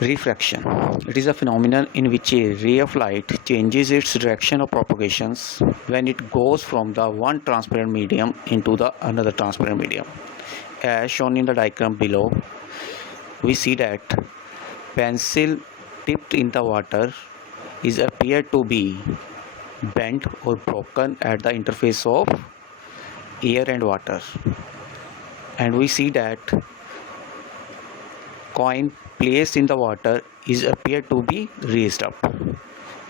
Refraction. It is a phenomenon in which a ray of light changes its direction of propagation when it goes from the one transparent medium into the another transparent medium. As shown in the diagram below, we see that pencil dipped in the water is appeared to be bent or broken at the interface of air and water, and we see that coin placed in the water is appeared to be raised up.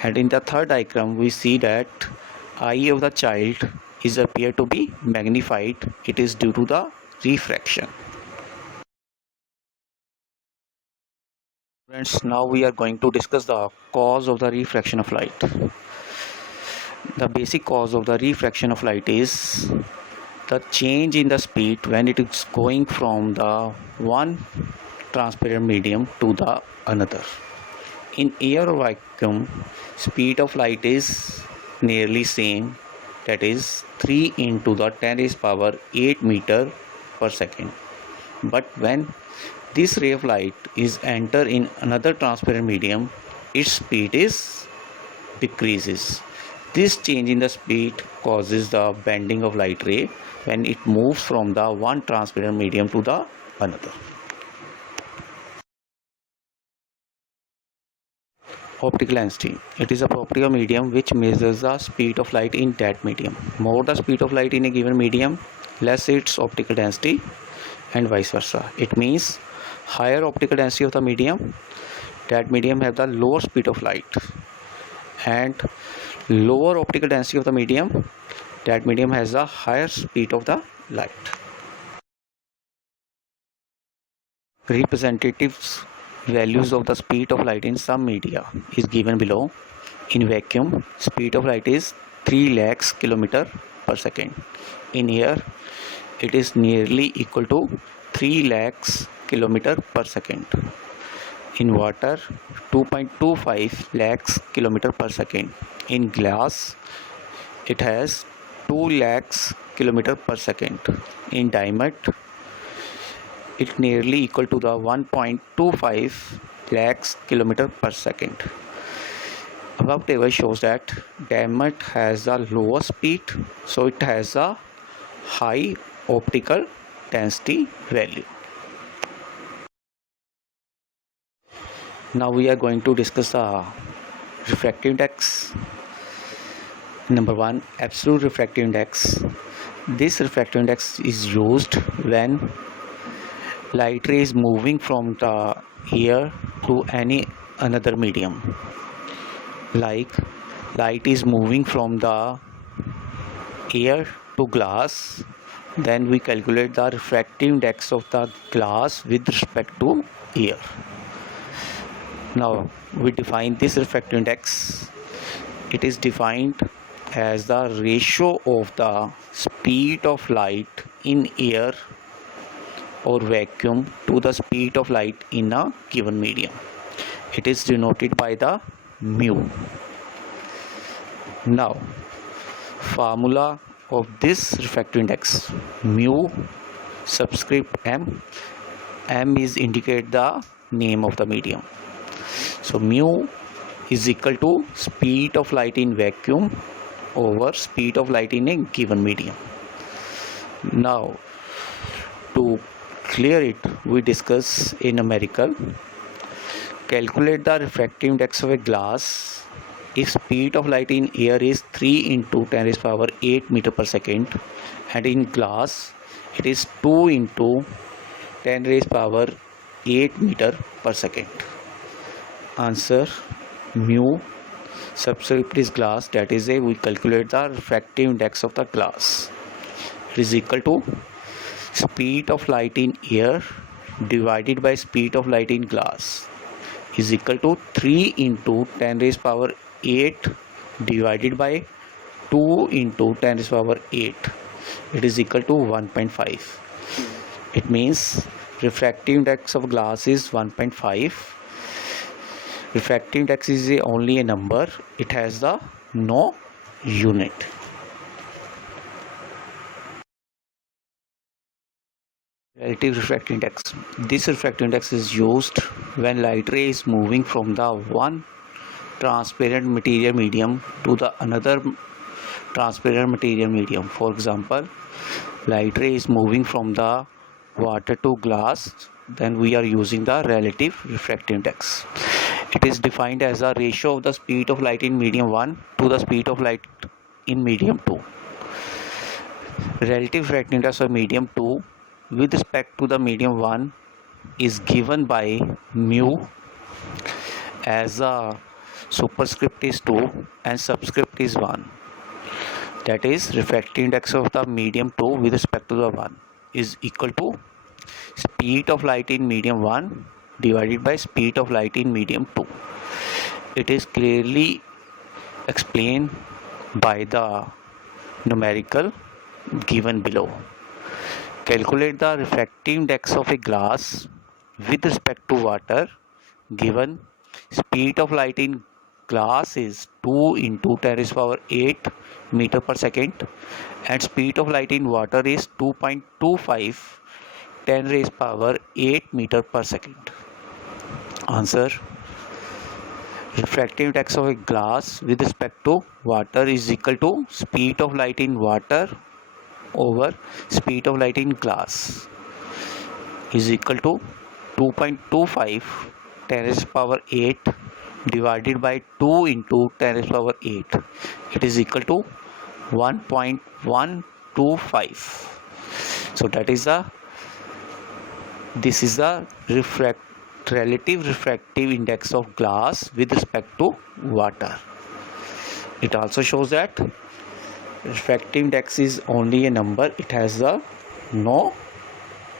And in the third diagram we see that eye of the child is appeared to be magnified. It is due to the refraction. Friends, now we are going to discuss the cause of the refraction of light. The basic cause of the refraction of light is the change in the speed when it is going from the one transparent medium to the another. In air or vacuum, speed of light is nearly same, that is 3 into the 10 raised power 8 meter per second. But when this ray of light is enter in another transparent medium, its speed is decreases. This change in the speed causes the bending of light ray when it moves from the one transparent medium to the another. Optical density. It is a property of medium which measures the speed of light in that medium. More the speed of light in a given medium, less its optical density, and vice versa. It means higher optical density of the medium, that medium have the lower speed of light, and lower optical density of the medium, that medium has the higher speed of the light. Representatives values of the speed of light in some media is given below. In vacuum, speed of light is 3 lakhs km per second. In air, it is nearly equal to 3 lakhs km per second. In water, 2.25 lakhs km per second. In glass, it has 2 lakhs km per second. In diamond, it nearly equal to the 1.25 lakhs km per second. Above table shows that diamond has the lowest speed, so it has a high optical density value. Now we are going to discuss the refractive index. Number 1, absolute refractive index. This refractive index is used when light ray is moving from the air to any another medium. Like light is moving from the air to glass, then we calculate the refractive index of the glass with respect to air. Now we define this refractive index. It is defined as the ratio of the speed of light in air or vacuum to the speed of light in a given medium. It is denoted by the mu. Now, formula of this refractive index, mu subscript m. M is indicate the name of the medium. So mu is equal to speed of light in vacuum over speed of light in a given medium. Now, to clear it, we discuss a numerical. Calculate the refractive index of a glass if speed of light in air is 3 into 10 raised power 8 meter per second, and in glass it is 2 into 10 raised power 8 meter per second. Answer, mu subscript is glass, that is we calculate the refractive index of the glass. It is equal to speed of light in air divided by speed of light in glass is equal to 3 into 10 raised power 8 divided by 2 into 10 raised power 8. It is equal to 1.5. It means refractive index of glass is 1.5. Refractive index is only a number. It has the no unit. Relative refractive index. This refractive index is used when light ray is moving from the one transparent material medium to the another transparent material medium. For example, light ray is moving from the water to glass, then we are using the relative refractive index. It is defined as a ratio of the speed of light in medium 1 to the speed of light in medium 2. Relative refractive index of medium 2 with respect to the medium 1 is given by mu as a superscript is 2 and subscript is 1. That is, refractive index of the medium 2 with respect to the 1 is equal to speed of light in medium 1 divided by speed of light in medium 2. It is clearly explained by the numerical given below. Calculate the refractive index of a glass with respect to water. Given speed of light in glass is 2 into 10 raised power 8 meter per second and speed of light in water is 2.25 10 raised power 8 meter per second. Answer: refractive index of a glass with respect to water is equal to speed of light in water over speed of light in glass is equal to 2.25 10 raised power 8 divided by 2 into 10 raised power 8. It is equal to 1.125. So this is the relative refractive index of glass with respect to water. It also shows that refractive index is only a number, it has no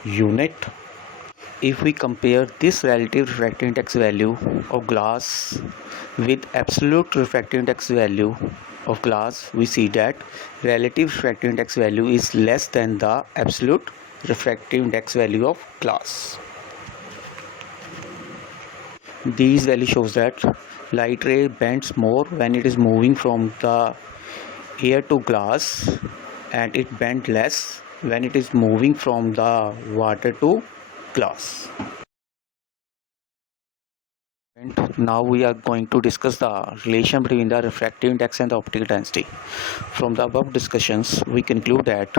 unit. If we compare this relative refractive index value of glass with absolute refractive index value of glass, we see that relative refractive index value is less than the absolute refractive index value of glass. These value shows that light ray bends more when it is moving from the air to glass and it bends less when it is moving from the water to glass. And now we are going to discuss the relation between the refractive index and the optical density. From the above discussions, we conclude that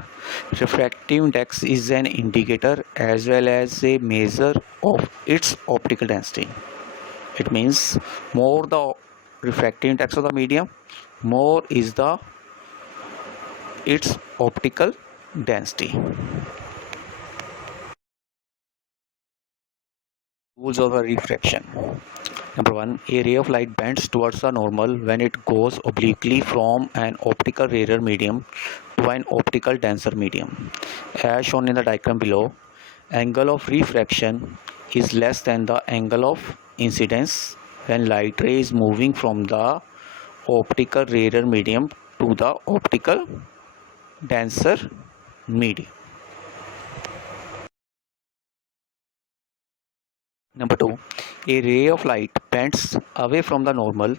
refractive index is an indicator as well as a measure of its optical density. It means more the refractive index of the medium, more is its optical density. Rules of refraction. Number 1. A ray of light bends towards the normal when it goes obliquely from an optical rarer medium to an optical denser medium. As shown in the diagram below, angle of refraction is less than the angle of incidence when light ray is moving from the optical rarer medium to the optical denser medium. Number 2. A ray of light bends away from the normal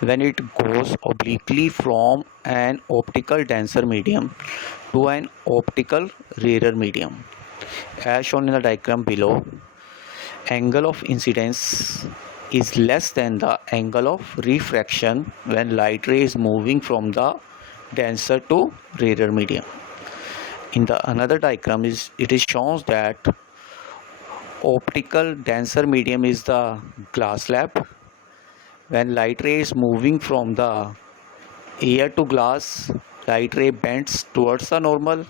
when it goes obliquely from an optical denser medium to an optical rarer medium. As shown in the diagram below, angle of incidence is less than the angle of refraction when light ray is moving from the denser to rarer medium. In the another diagram it is shown that optical denser medium is the glass slab. When light ray is moving from the air to glass, light ray bends towards the normal.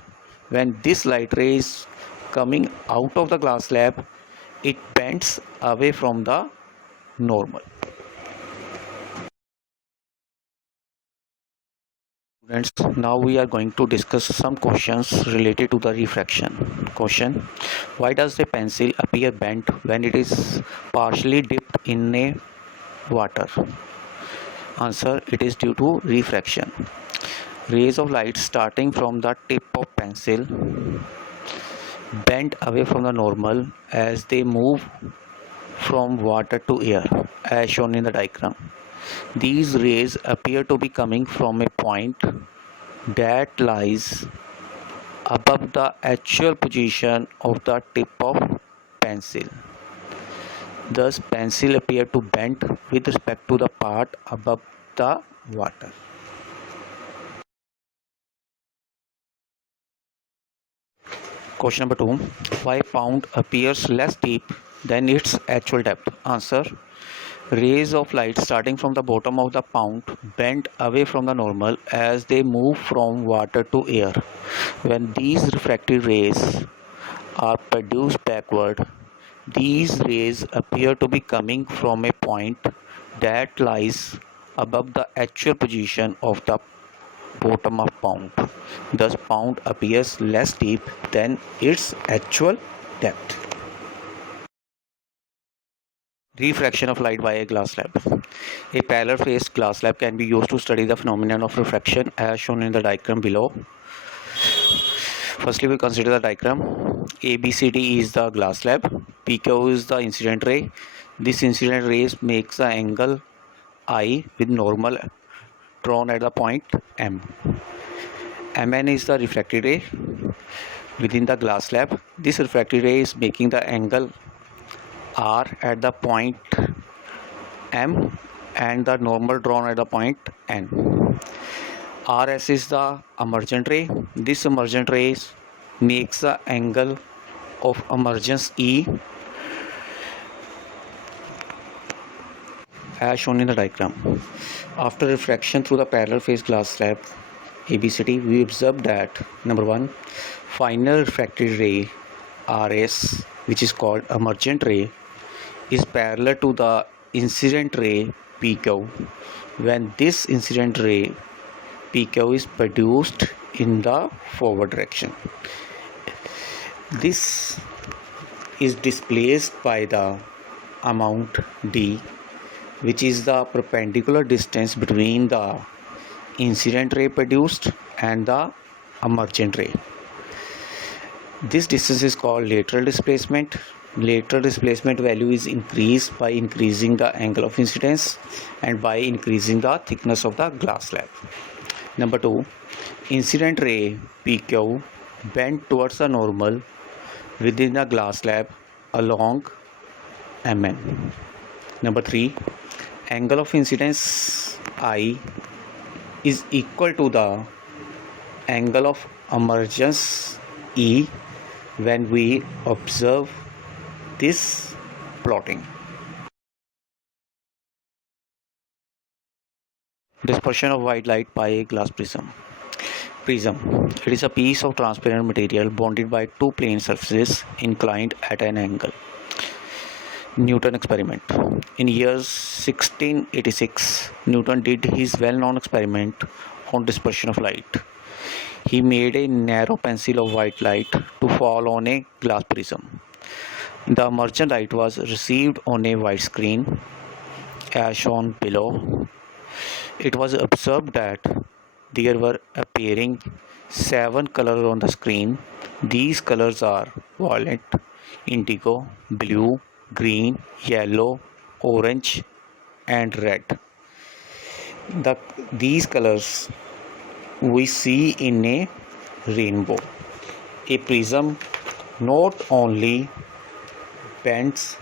When this light ray is coming out of the glass slab, it bends away from the normal. Students, now we are going to discuss some questions related to the refraction. Question: why does a pencil appear bent when it is partially dipped in a water? Answer: it is due to refraction. Rays of light starting from the tip of pencil bend away from the normal as they move from water to air, as shown in the diagram. These rays appear to be coming from a point that lies above the actual position of the tip of pencil. Thus, pencil appear to bend with respect to the part above the water. Question number 2. Why pound appears less deep than its actual depth? Answer. Rays of light starting from the bottom of the pound bend away from the normal as they move from water to air. When these refracted rays are produced backward, these rays appear to be coming from a point that lies above the actual position of the bottom of pound. Thus, pound appears less deep than its actual depth. Refraction of light by a glass slab. A parallel faced glass slab can be used to study the phenomenon of refraction as shown in the diagram below. Firstly, we consider the diagram. ABCD is the glass slab. PQ is the incident ray. This incident rays makes the angle I with normal drawn at the point M. MN is the refracted ray within the glass slab. This refracted ray is making the angle R at the point M and the normal drawn at the point N. RS is the emergent ray. This emergent ray makes the angle of emergence E as shown in the diagram. After refraction through the parallel phase glass slab ABCD, we observe that number 1, final refracted ray RS, which is called emergent ray, is parallel to the incident ray PQ when this incident ray PQ is produced in the forward direction. This is displaced by the amount D, which is the perpendicular distance between the incident ray produced and the emergent ray. This distance is called lateral displacement. Lateral displacement value is increased by increasing the angle of incidence and by increasing the thickness of the glass slab. Number 2, incident ray PQ bend towards the normal within the glass slab along MN. Number 3, angle of incidence I is equal to the angle of emergence E when we observe this plotting. Dispersion of white light by a glass prism. Prism. It is a piece of transparent material bonded by two plane surfaces inclined at an angle. Newton experiment. In year 1686, Newton did his well-known experiment on dispersion of light. He made a narrow pencil of white light to fall on a glass prism. The emergent light was received on a white screen as shown below. It was observed that there were appearing 7 colors on the screen. These colors are violet, indigo, blue, green, yellow, orange and red. These colors we see in a rainbow. A prism not only bends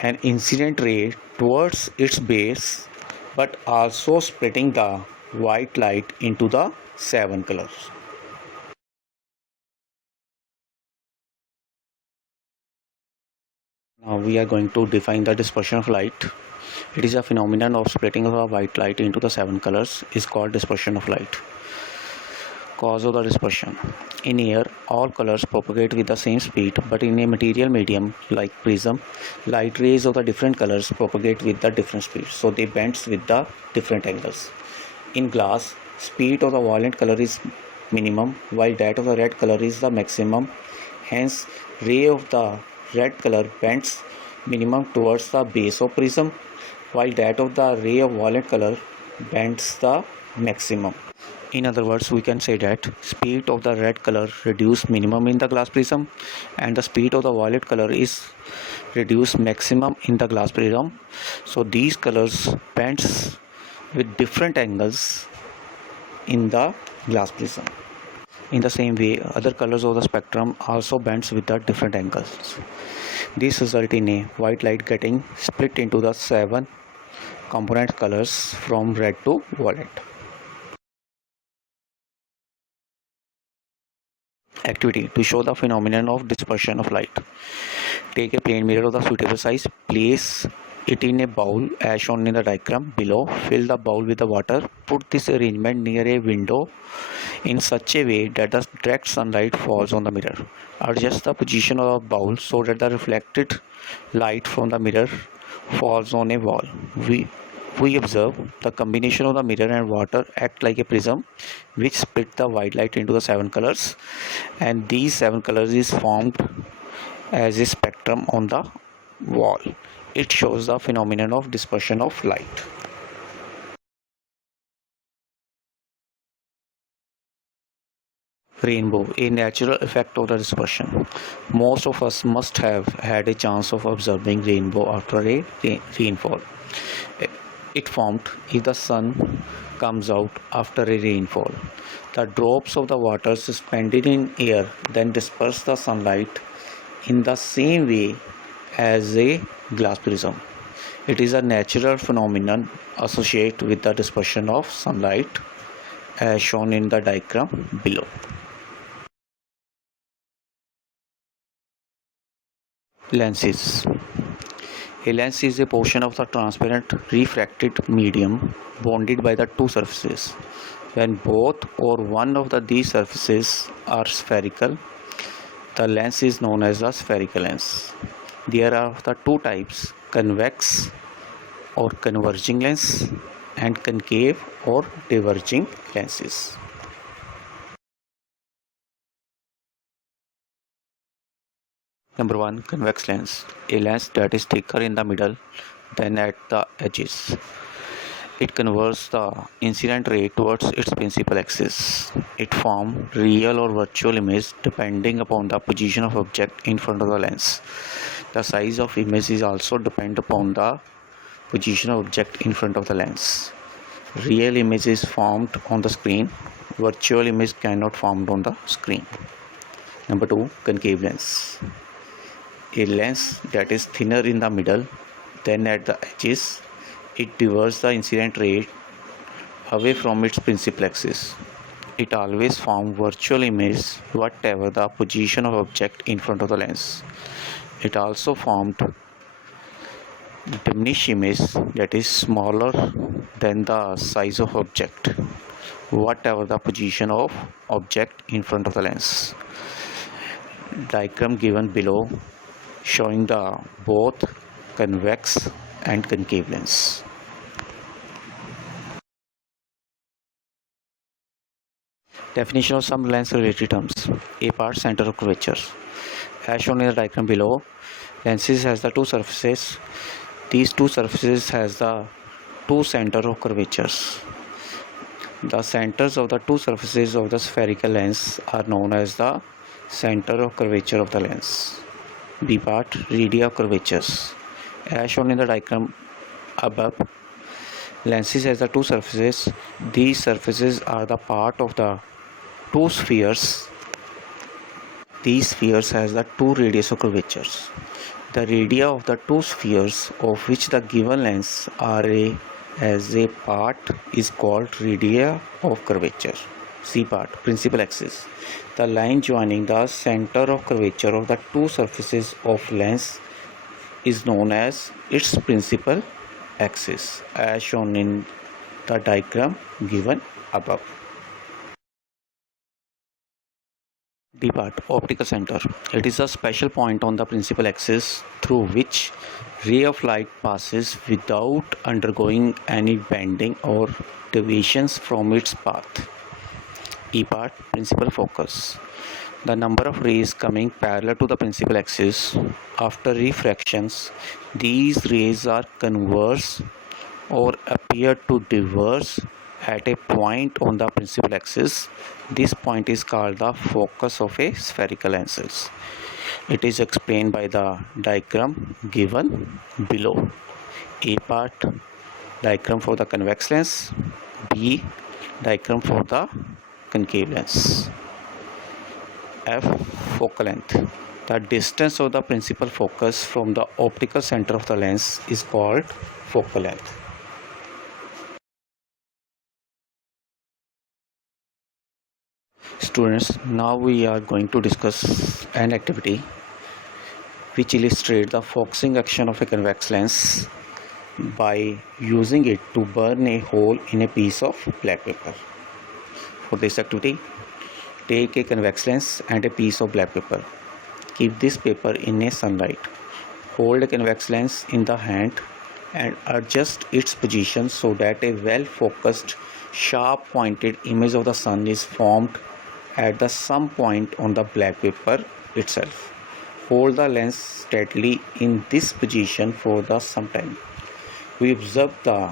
an incident ray towards its base but also splitting the white light into the 7 colors. Now we are going to define the dispersion of light. It is a phenomenon of splitting of a white light into the 7 colors is called dispersion of light. Cause of the dispersion. In air, all colors propagate with the same speed, but in a material medium like prism, light rays of the different colors propagate with the different speeds, so they bend with the different angles. In glass, speed of the violet color is minimum, while that of the red color is the maximum. Hence, ray of the red color bends minimum towards the base of prism, while that of the ray of violet color bends the maximum. In other words, we can say that speed of the red color reduced minimum in the glass prism and the speed of the violet color is reduced maximum in the glass prism. So these colors bends with different angles in the glass prism. In the same way, other colors of the spectrum also bends with the different angles. This results in a white light getting split into the 7 component colors from red to violet. Activity to show the phenomenon of dispersion of light. Take a plane mirror of the suitable size, place it in a bowl as shown in the diagram below. Fill the bowl with the water. Put this arrangement near a window in such a way that the direct sunlight falls on the mirror. Adjust the position of the bowl so that the reflected light from the mirror falls on a wall. We observe the combination of the mirror and water act like a prism which split the white light into the 7 colors, and these 7 colors is formed as a spectrum on the wall. It shows the phenomenon of dispersion of light. Rainbow, a natural effect of the dispersion. Most of us must have had a chance of observing rainbow after a rainfall. It formed if the sun comes out after a rainfall. The drops of the water suspended in air then disperse the sunlight in the same way as a glass prism. It is a natural phenomenon associated with the dispersion of sunlight as shown in the diagram below. Lenses. A lens is a portion of the transparent refracted medium bounded by the two surfaces. When both or one of these surfaces are spherical, the lens is known as a spherical lens. There are of the two types, convex or converging lens and concave or diverging lenses. Number 1. Convex lens. A lens that is thicker in the middle than at the edges. It converts the incident ray towards its principal axis. It forms real or virtual image depending upon the position of object in front of the lens. The size of image is also depend upon the position of object in front of the lens. Real image is formed on the screen. Virtual image cannot formed on the screen. Number 2. Concave lens. A lens that is thinner in the middle than at the edges. It diverts the incident ray away from its principal axis. It always forms virtual image whatever the position of object in front of the lens. It also formed diminished image that is smaller than the size of object whatever the position of object in front of the lens. Diagram given below showing the both convex and concave lens. Definition of some lens related terms. A part, center of curvature. As shown in the diagram below, lenses has the two surfaces. These two surfaces has the two center of curvatures. The centers of the two surfaces of the spherical lens are known as the center of curvature of the lens. B part, radii of curvatures. As shown in the diagram above, lenses has the two surfaces. These surfaces are the part of the two spheres. These spheres has the two radius of curvatures. The radii of the two spheres of which the given lens are as a part is called radii of curvature. C part, principal axis. The line joining the center of curvature of the two surfaces of lens is known as its principal axis, as shown in the diagram given above. D part, optical center. It is a special point on the principal axis through which ray of light passes without undergoing any bending or deviations from its path. E part, principal focus. The number of rays coming parallel to the principal axis after refractions. These rays are converse or appear to diverge at a point on the principal axis. This point is called the focus of a spherical lens. It is explained by the diagram given below. A part, diagram for the convex lens. B, diagram for the concave lens. F. Focal length. The distance of the principal focus from the optical center of the lens is called focal length. Students, now we are going to discuss an activity which illustrates the focusing action of a convex lens by using it to burn a hole in a piece of black paper. For this activity, take a convex lens and a piece of black paper. Keep this paper in a sunlight. Hold a convex lens in the hand and adjust its position so that a well-focused, sharp-pointed image of the sun is formed at the some point on the black paper itself. Hold the lens steadily in this position for some time. We observe the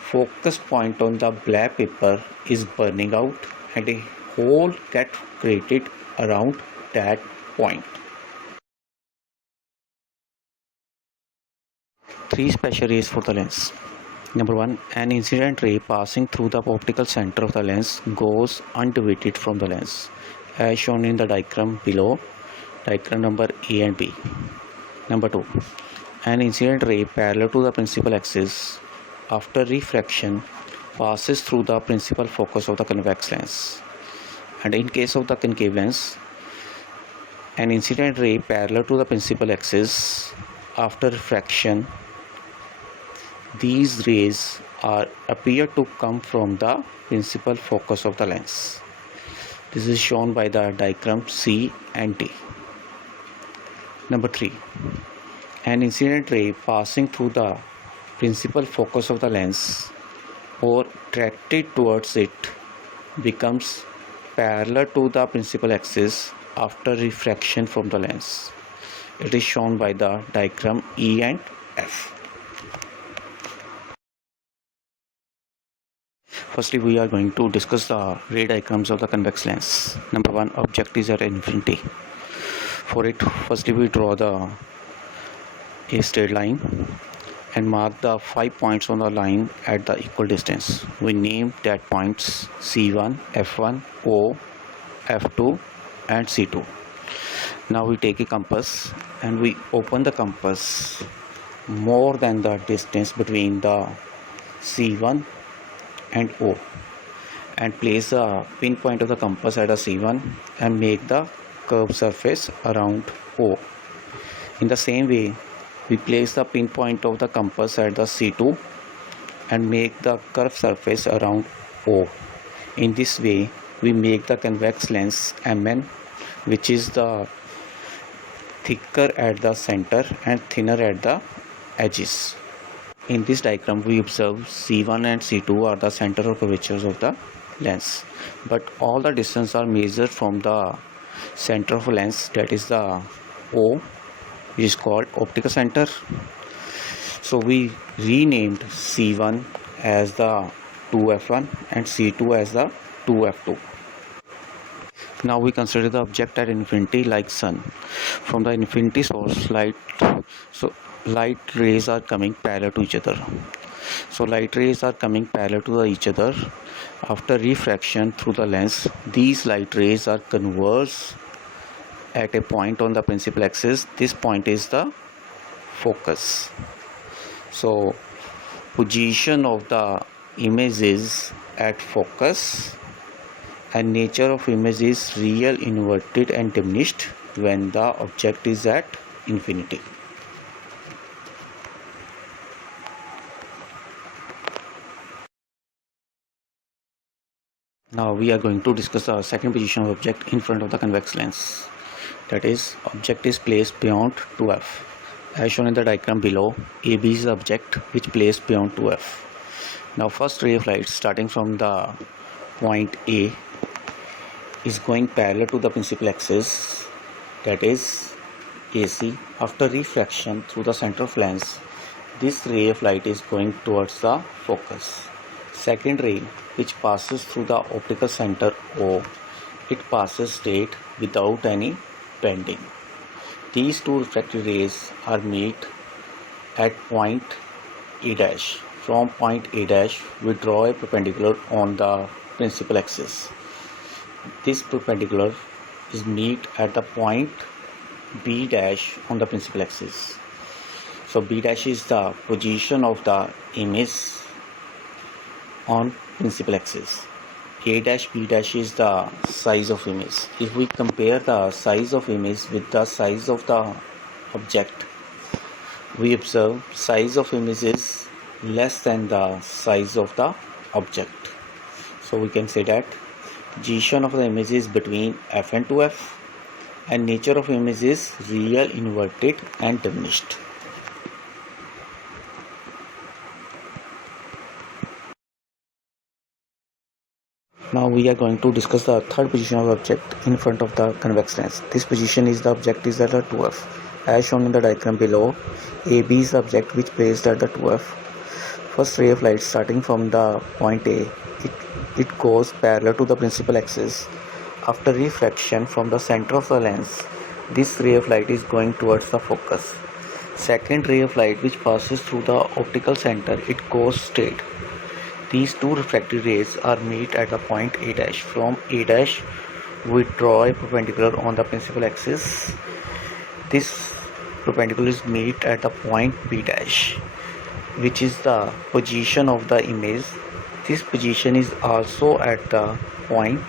focus point on the black paper is burning out and a hole gets created around that point. 3 special rays for the lens. Number 1. An incident ray passing through the optical center of the lens goes undivided from the lens, as shown in the diagram below, diagram number A and B. Number 2. An incident ray parallel to the principal axis after refraction passes through the principal focus of the convex lens. And in case of the concave lens, an incident ray parallel to the principal axis after refraction, these rays appear to come from the principal focus of the lens. This is shown by the diagram C and D. Number 3. An incident ray passing through the principal focus of the lens or directed towards it becomes parallel to the principal axis after refraction from the lens. It is shown by the diagram E and F. Firstly, we are going to discuss the ray diagrams of the convex lens. Number 1, object is at infinity. For it, firstly we draw a straight line and mark the 5 points on the line at the equal distance. We name that points C1, F1, O, F2 and C2. Now we take a compass and we open the compass more than the distance between the C1 and O and place a pinpoint of the compass at a C1 and make the curved surface around O. In the same way, we place the pinpoint of the compass at the C2 and make the curved surface around O. In this way, we make the convex lens MN, which is the thicker at the center and thinner at the edges. In this diagram, we observe C1 and C2 are the center of curvatures of the lens, but all the distance are measured from the center of a lens, that is the O, which is called optical center. So we renamed C1 as the 2F1 and C2 as the 2F2. Now we consider the object at infinity like sun. From the infinity source, light rays are coming parallel to each other. So light rays are coming parallel to each other. After refraction through the lens, these light rays are converged at a point on the principal axis. This point is the focus. So position of the image is at focus and nature of image is real, inverted and diminished when the object is at infinity. Now we are going to discuss the second position of object in front of the convex lens. That is, object is placed beyond 2F. As shown in the diagram below, AB is the object which placed beyond 2F. Now first ray of light starting from the point A is going parallel to the principal axis, that is AC. After refraction through the center of lens, this ray of light is going towards the focus. Second ray, which passes through the optical center O, it passes straight without any bending. These two refracted rays are meet at point A dash. From point A dash, we draw a perpendicular on the principal axis. This perpendicular is meet at the point B dash on the principal axis. So B dash is the position of the image on principal axis. A dash B dash is the size of image. If we compare the size of image with the size of the object, we observe size of image is less than the size of the object. So we can say that position of the image is between f and 2f, and nature of image is real, inverted and diminished. Now we are going to discuss the third position of the object in front of the convex lens. This position is the object is at the 2f. As shown in the diagram below, AB is the object which placed at the 2f. First ray of light starting from the point A, it goes parallel to the principal axis. After refraction from the center of the lens, this ray of light is going towards the focus. Second ray of light which passes through the optical center, it goes straight. These two refracted rays are meet at the point A dash. From A dash, we draw a perpendicular on the principal axis. This perpendicular is meet at the point B dash, which is the position of the image. This position is also at the point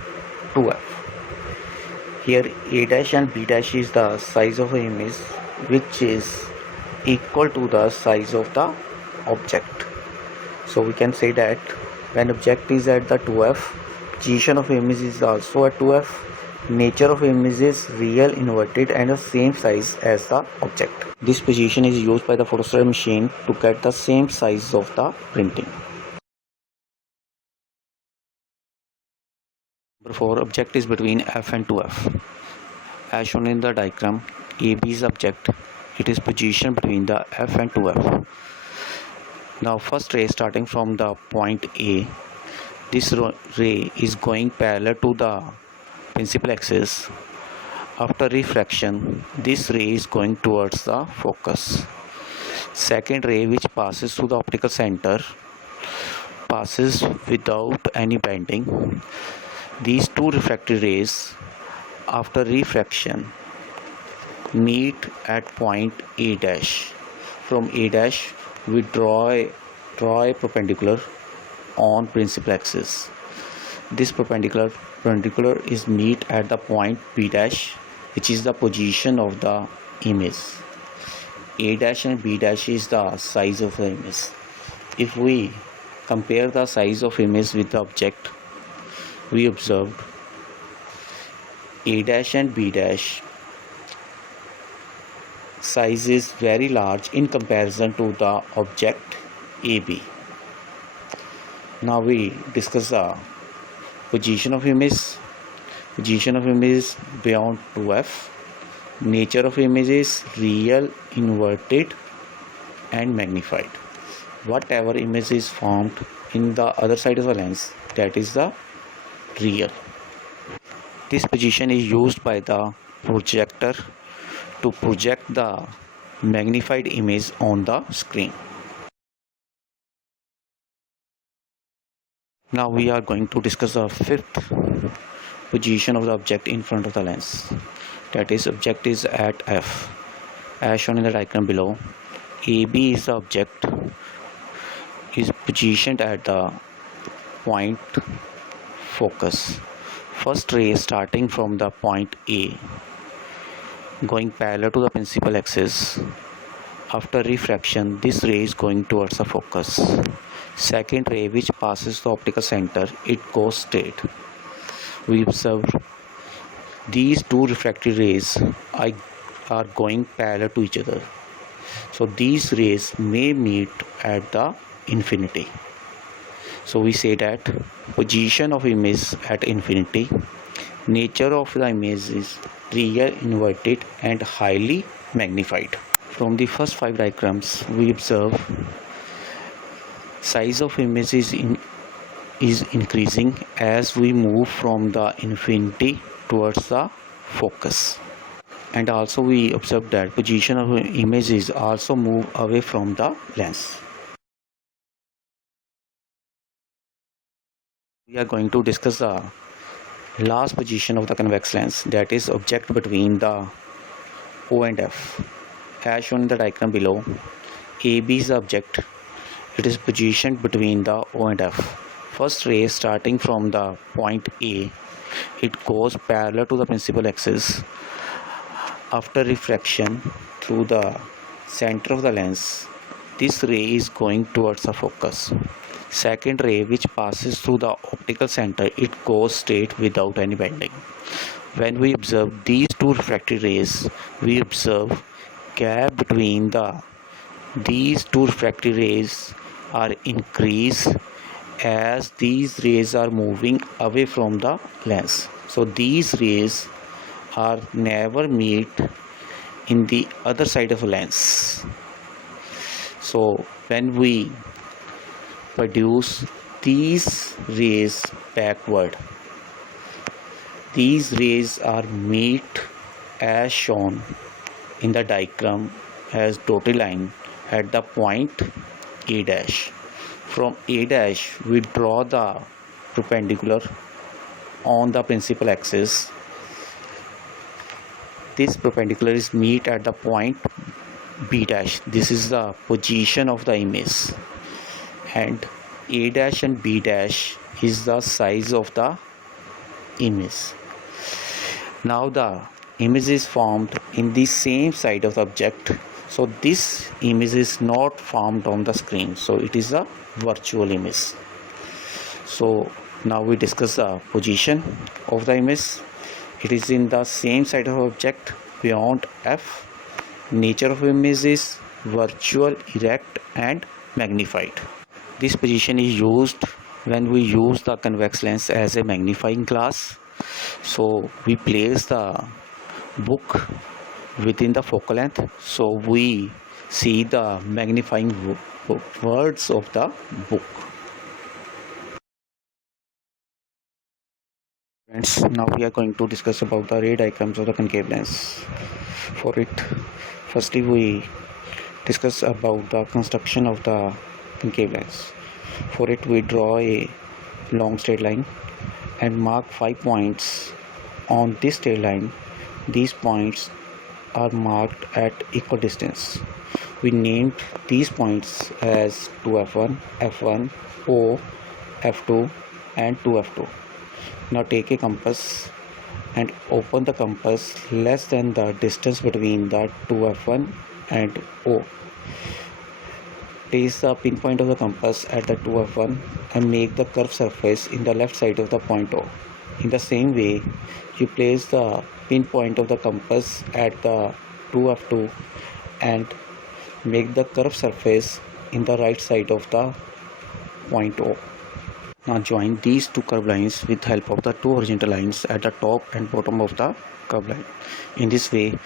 2f. Here A dash and B dash is the size of the image, which is equal to the size of the object. So we can say that when object is at the 2f, position of image is also at 2f, nature of image is real, inverted and the same size as the object. This position is used by the photostat machine to get the same size of the printing. Number 4, object is between f and 2f. As shown in the diagram, AB is object. It is positioned between the f and 2f. Now first ray starting from the point A, this ray is going parallel to the principal axis. After refraction, this ray is going towards the focus. Second ray which passes through the optical center passes without any bending. These two refracted rays after refraction meet at point A dash. From A dash, we draw a perpendicular on principal axis. This perpendicular is meet at the point B dash, which is the position of the image. A dash and B dash is the size of the image. If we compare the size of image with the object, we observed A dash and B dash size is very large in comparison to the object AB. Now we discuss the position of image. Position of image is beyond 2f. Nature of image is real, inverted and magnified. Whatever image is formed in the other side of the lens, that is the real. This position is used by the projector to project the magnified image on the screen. Now we are going to discuss the fifth position of the object in front of the lens. That is, object is at f. As shown in the diagram below, AB is the object, is positioned at the point focus. First ray starting from the point A, going parallel to the principal axis. After refraction, this ray is going towards the focus. Second ray which passes the optical center, it goes straight. We observe these two refracted rays are going parallel to each other. So these rays may meet at the infinity. So we say that position of image at infinity, nature of the image is real, inverted and highly magnified. From the first 5 diagrams, we observe size of image is increasing as we move from the infinity towards the focus. And also we observe that position of images also move away from the lens. We are going to discuss the last position of the convex lens, that is object between the O and F. As shown in the diagram below, AB is the object. It is positioned between the O and F. First ray starting from the point A, it goes parallel to the principal axis. After refraction through the center of the lens, this ray is going towards the focus. Second ray, which passes through the optical center, it goes straight without any bending. When we observe these two refracted rays, we observe gap between these two refracted rays are increased as these rays are moving away from the lens. So these rays are never meet in the other side of a lens. So when we produce these rays backward, these rays are meet as shown in the diagram as dotted line at the point A dash. From A dash we draw the perpendicular on the principal axis. This perpendicular is meet at the point B dash. This is the position of the image, and A dash and B dash is the size of the image. Now the image is formed in the same side of the object, so this image is not formed on the screen, so it is a virtual image. So now we discuss the position of the image. It is in the same side of object beyond F. Nature of image is virtual, erect and magnified. This position is used when we use the convex lens as a magnifying glass. So we place the book within the focal length, so we see the magnifying words of the book. Friends, now we are going to discuss about the ray diagrams of the concave lens. For it, firstly we discuss about the construction of the concave lens. For it, we draw a long straight line and mark 5 points on this straight line. These points are marked at equal distance. We named these points as 2F1, F1, O, F2 and 2F2. Now take a compass and open the compass less than the distance between the 2F1 and O. Place the pinpoint of the compass at the 2F1 and make the curved surface in the left side of the point O. In the same way, you place the pinpoint of the compass at the 2F2 and make the curved surface in the right side of the point O. Now join these two curved lines with help of the two horizontal lines at the top and bottom of the curved line. In this way,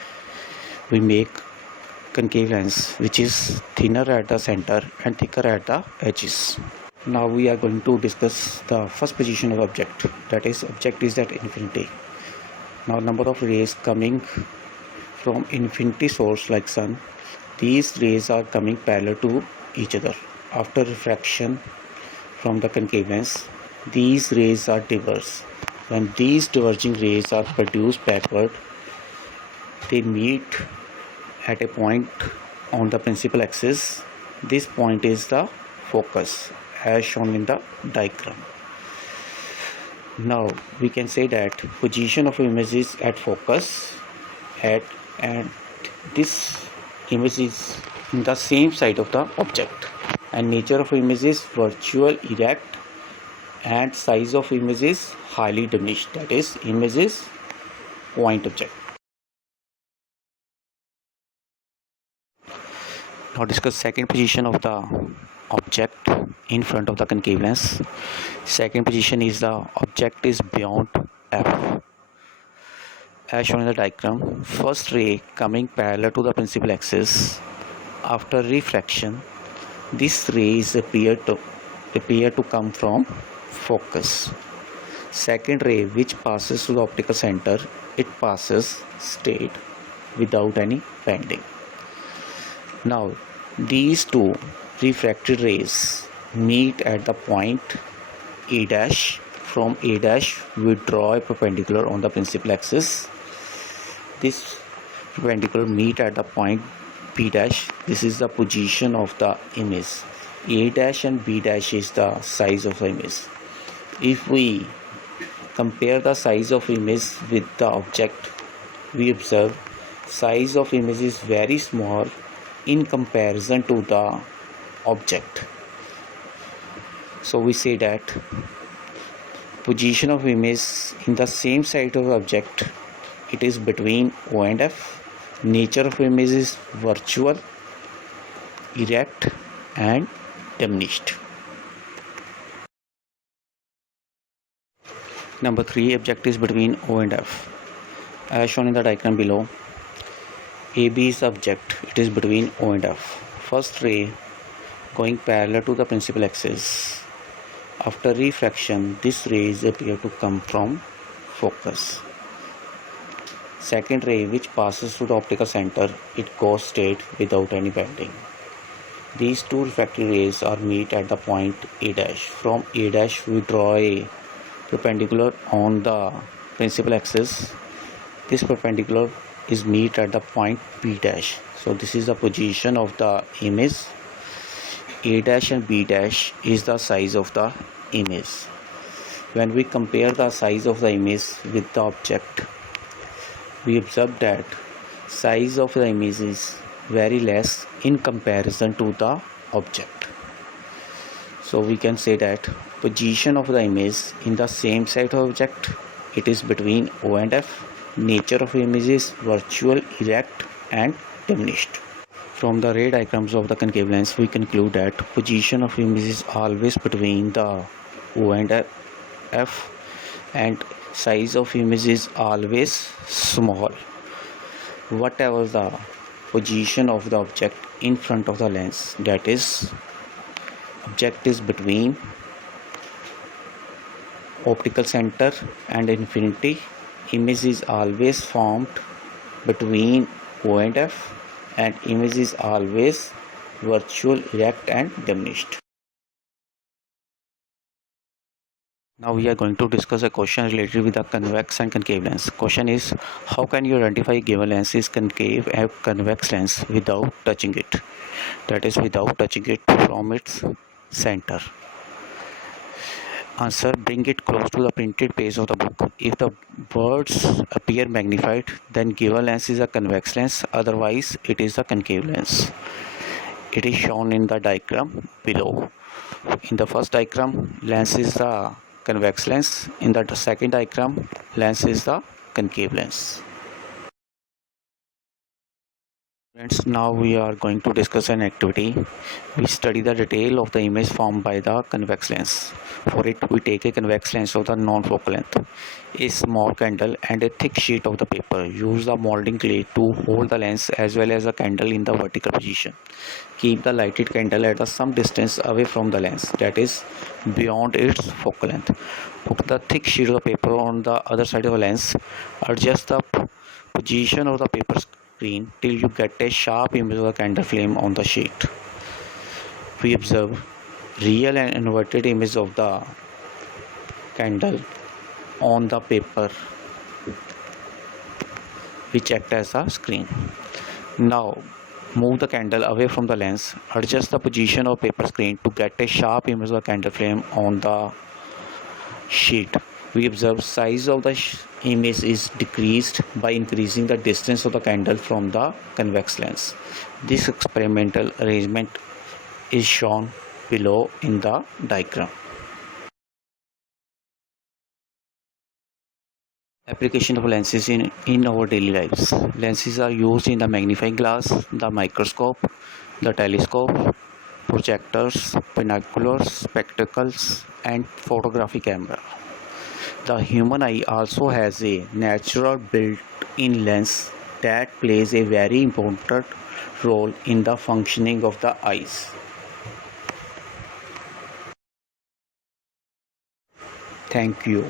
we make concave lens which is thinner at the center and thicker at the edges. Now we are going to discuss the first position of object, that is object is at infinity. Now number of rays coming from infinity source like sun, these rays are coming parallel to each other. After refraction from the concave lens, these rays are diverse. When these diverging rays are produced backward, they meet at a point on the principal axis. This point is the focus as shown in the diagram. Now we can say that position of image is at focus and this image is in the same side of the object, and nature of image is virtual, erect and size of image is highly diminished, that is image is point object. Now discuss second position of the object in front of the concave lens. Second position is the object is beyond F. As shown in the diagram, first ray coming parallel to the principal axis. After refraction, this ray is appear to come from focus. Second ray which passes to the optical center, it passes straight without any bending. Now these two refracted rays meet at the point A dash from A dash, we draw a perpendicular on the principal axis. This perpendicular meet at the point B dash. This is the position of the image. A dash and B dash is the size of the image. If we compare the size of image with the object, we observe size of image is very small in comparison to the object. So we say that position of image in the same side of the object, it is between O and F. Nature of image is virtual, erect and diminished. Number 3, object is between O and F. As shown in the diagram below, AB is the object, it is between O and F. First ray going parallel to the principal axis. After refraction, this rays appear to come from focus. Second ray, which passes through the optical center, it goes straight without any bending. These two refracting rays are meet at the point A dash. From A dash, we draw a perpendicular on the principal axis. This perpendicular is meet at the point B dash. So this is the position of the image. A dash and B dash is the size of the image. When we compare the size of the image with the object, we observe that size of the image is very less in comparison to the object. So we can say that position of the image in the same side of object, it is between O and F. Nature of image is virtual, erect and diminished. From the ray diagrams of the concave lens, we conclude that position of image is always between the O and F, and size of image is always small. Whatever the position of the object in front of the lens, that is, object is between optical center and infinity, image is always formed between O and F, and image is always virtual, erect and diminished. Now we are going to discuss a question related with the convex and concave lens. Question is, how can you identify given lens is concave and convex lens without touching it? That is, without touching it from its center. Answer, bring it close to the printed page of the book. If the words appear magnified, then given lens is a convex lens, otherwise it is a concave lens. It is shown in the diagram below. In the first diagram, lens is the convex lens. In the second diagram, lens is the concave lens. Friends, now we are going to discuss an activity. We study the detail of the image formed by the convex lens. For it, we take a convex lens of the non-focal length, a small candle and a thick sheet of the paper. Use the molding clay to hold the lens as well as the candle in the vertical position. Keep the lighted candle at some distance away from the lens, that is, beyond its focal length. Put the thick sheet of the paper on the other side of the lens. Adjust the position of the paper screen till you get a sharp image of the candle flame on the sheet. We observe real and inverted image of the candle on the paper, which act as a screen. Now move the candle away from the lens. Adjust the position of paper screen to get a sharp image of the candle flame on the sheet. We observe size of the image is decreased by increasing the distance of the candle from the convex lens. This experimental arrangement is shown below in the diagram. Application of lenses in our daily lives. Lenses are used in the magnifying glass, the microscope, the telescope, projectors, binoculars, spectacles and photographic camera. The human eye also has a natural built-in lens that plays a very important role in the functioning of the eyes. Thank you.